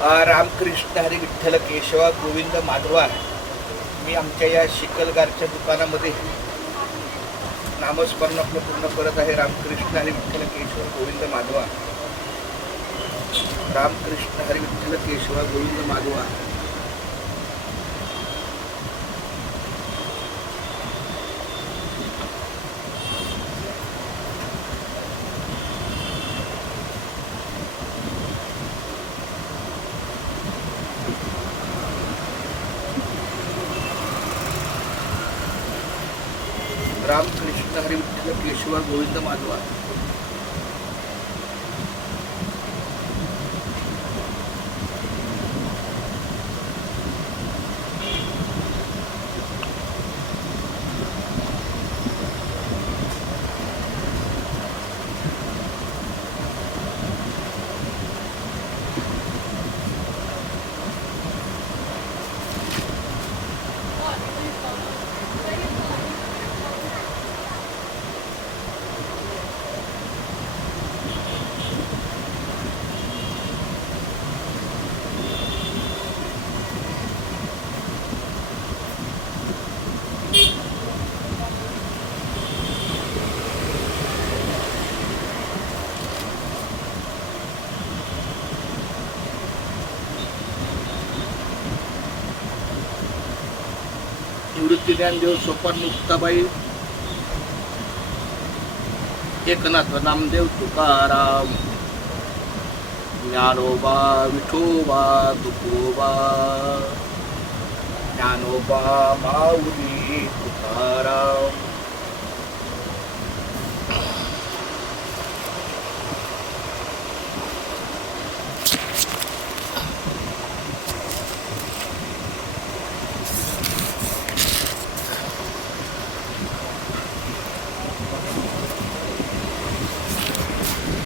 रामकृष्ण हरी विठ्ठल केशवा गोविंद माधवा. मी आमच्या या शिकलगारच्या दुकानामध्ये नामस्मरण आपलं पूर्ण करत आहे. रामकृष्ण हरी विठ्ठल केशवा गोविंद माधवा. रामकृष्ण हरी विठ्ठल केशवा गोविंद माधवा. रामकृष्ण हरी विठ्ठल केशवा गोविंद माधवा. निवृत्ती ज्ञानदेव सोपान मुक्ताबाई एकनाथ नामदेव तुकाराम ज्ञानोबा विठोबा तुकोबा ज्ञानोबा माऊली तुकाराम.